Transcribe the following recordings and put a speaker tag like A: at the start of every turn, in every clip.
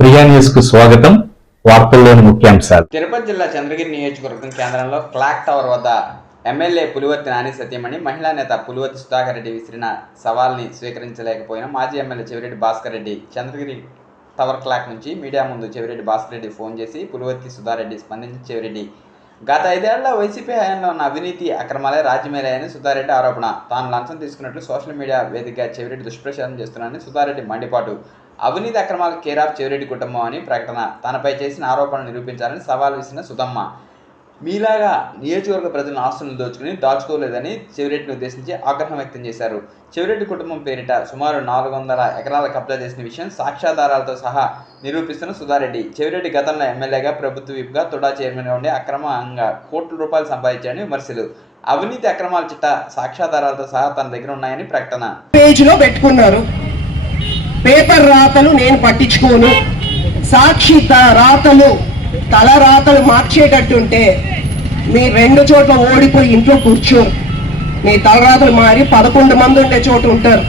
A: ప్రియా న్యూస్కు స్వాగతం. వార్తల్లోని ముఖ్యాంశాలు.
B: తిరుపతి జిల్లా చంద్రగిరి నియోజకవర్గం కేంద్రంలో క్లాక్ టవర్ వద్ద ఎమ్మెల్యే పులివర్తి నాని సత్యమణి మహిళా నేత పులివర్తి సుధాకర్ రెడ్డి విసిరిన సవాల్ని స్వీకరించలేకపోయిన మాజీ MLA Chevireddy Bhaskar Reddy Chandragiri tower clock నుంచి మీడియా ముందు చెవిరెడ్డి భాస్కర్ రెడ్డి ఫోన్ చేసి పులివర్తి సుధారెడ్డి స్పందించి చెవిరెడ్డి గత ఐదేళ్ళలో వైసీపీ హయాంలో ఉన్న అవినీతి అక్రమాలే రాజ్యమేలాయని సుధారెడ్డి ఆరోపణ. తాను లంచం తీసుకున్నట్లు సోషల్ మీడియా వేదికగా చెవిరెడ్డి దుష్ప్రచారం చేస్తున్నానని సుధారెడ్డి మండిపాటు. అవినీతి అక్రమాల కేరాఫ్ చెవిరెడ్డి కుటుంబం అని ప్రకటన. తనపై చేసిన ఆరోపణలు నిరూపించాలని సవాల్ విసిన సుధమ్మ. మీలాగా నియోజకవర్గ ప్రజల ఆస్తులను దోచుకుని దాచుకోలేదని చెవిరెడ్డిని ఉద్దేశించి ఆగ్రహం వ్యక్తం చేశారు. చెవిరెడ్డి కుటుంబం పేరిట సుమారు నాలుగు వందల ఎకరాల కబ్జా చేసిన విషయం సాక్ష్యాధారాలతో సహా నిరూపిస్తున్న సుధారెడ్డి. చెవిరెడ్డి గతంలో ఎమ్మెల్యేగా ప్రభుత్వ విప్గా తుడా చైర్మన్గా ఉండి అక్రమంగా కోట్ల రూపాయలు సంపాదించారని విమర్శలు. అవినీతి అక్రమాల చిట్ట సాక్ష్యాధారాలతో సహా తన దగ్గర ఉన్నాయని ప్రకటన.
C: పేజ్ పెట్టుకున్నారు. పేపర్ రాతలు నేను పట్టించుకోను. సాక్షి రాతలు తల రాతలు మార్చేటట్టుంటే మీ రెండు చోట్ల ఓడిపోయి ఇంట్లో కూర్చోరు. మీ తలరాతలు మారి పదకొండు మంది ఉండే చోట ఉంటారు.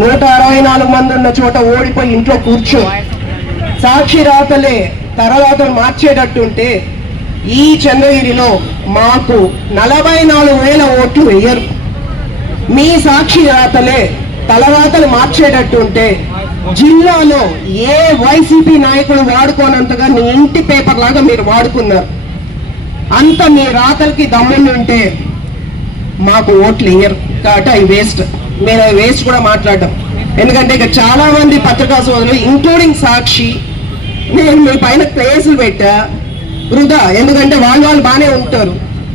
C: నూట అరవై నాలుగు మంది ఉన్న చోట ఓడిపోయి ఇంట్లో కూర్చో సాక్షి రాతలే తలరాతలు మార్చేటట్టుంటే ఈ చంద్రగిరిలో మాకు నలభై నాలుగు వేల ఓట్లు వేయరు. మీ సాక్షి రాతలే తలవాతలు మార్చేటట్టు ఉంటే జిల్లాలో ఏ వైసీపీ నాయకుడు వాడుకోనంతగా నీ ఇంటి పేపర్ లాగా మీరు వాడుకున్నారు. అంత మీ రాతలకి ఉంటే మాకు ఓట్లు ఇయ్యరు. కాబట్టి అవి వేస్ట్. మీరు అవి వేస్ట్ కూడా మాట్లాడడం. ఎందుకంటే ఇక చాలా మంది పత్రికా సోదరులు ఇంక్లూడింగ్ సాక్షి నేను మీ పైన కేసులు పెట్టా. వృధా. ఎందుకంటే వాళ్ళు వాళ్ళు బాగానే ఉంటారు.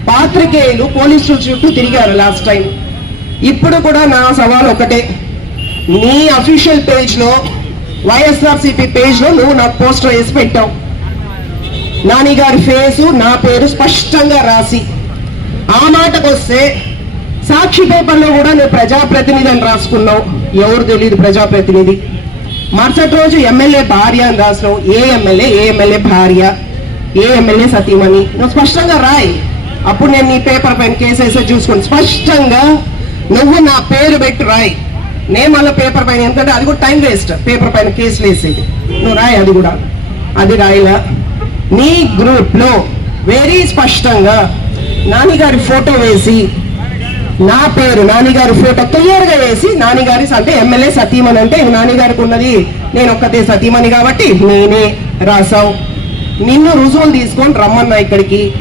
C: పాత్రికేయులు పోలీసుల చుట్టూ తిరిగారు లాస్ట్ టైం ఇప్పుడు కూడా నా సవాల్ ఒకటే. నీ అఫీషియల్ పేజ్లో వైఎస్ఆర్సీపీ పేజ్లో నువ్వు నాకు పోస్టర్ వేసి పెట్టావు. నాని గారి ఫేసు నా పేరు స్పష్టంగా రాసి. ఆ మాటకు వస్తే సాక్షి పేపర్లో కూడా నువ్వు ప్రజాప్రతినిధి అని రాసుకున్నావు. ఎవరు తెలియదు ప్రజాప్రతినిధి. మరుసటి రోజు ఎమ్మెల్యే భార్య అని రాసినావు. ఏ ఎమ్మెల్యే ఏ ఎమ్మెల్యే భార్య? ఏ ఎమ్మెల్యే సతీమణి? నువ్వు స్పష్టంగా రాయి. అప్పుడు నేను నీ పేపర్ పైన కేసేసే చూసుకోండి స్పష్టంగా నువ్వు నా పేరు పెట్టి రాయి. నేను మళ్ళీ పేపర్ పైన ఎందుకంటే అది కూడా టైం వేస్ట్ పేపర్ పైన కేసులు వేసేది నువ్వు రాయి అది కూడా. అది రాయిలా. నీ గ్రూప్లో వెరీ స్పష్టంగా నాన్నగారి ఫోటో వేసి నా పేరు నాన్నగారి ఫోటో క్లియర్గా వేసి నాన్నగారి అంటే ఎమ్మెల్యే సతీమణి అంటే నాన్నగారికి ఉన్నది నేను ఒక్కతే సతీమణి కాబట్టి నేనే రాసావు నిన్ను రుజువులు తీసుకొని రమ్మన్నా ఇక్కడికి.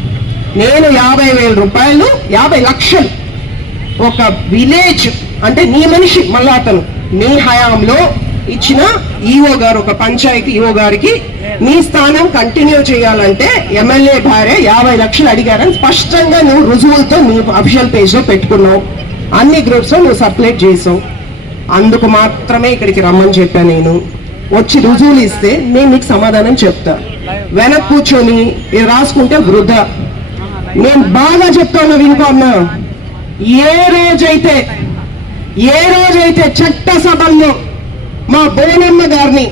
C: నేను యాభై వేల రూపాయలు యాభై లక్షలు ఒక విలేజ్ అంటే నీ మనిషి మళ్ళా అతను. నీ హయాంలో ఇచ్చిన ఈఓ గారు ఒక పంచాయతీ ఈఓ గారికి నీ స్థానం కంటిన్యూ చేయాలంటే ఎమ్మెల్యే భార్య యాభై లక్షలు అడిగారని స్పష్టంగా నువ్వు రుజువులతో నీ అఫీషియల్ పేజ్లో పెట్టుకున్నావు. అన్ని గ్రూప్స్లో నువ్వు సర్క్యులేట్ చేసావు. అందుకు మాత్రమే ఇక్కడికి రమ్మని చెప్పాను నేను. వచ్చి రుజువులు ఇస్తే నేను నీకు సమాధానం చెప్తా. వెనక్ కూర్చొని ఇది రాసుకుంటే వృధా. నేను బాగా చెప్తాను వినుకోన్నా ఏ రోజైతే ఏ రోజైతే చట్టసభల్లో మా బోనమ్మ గారిని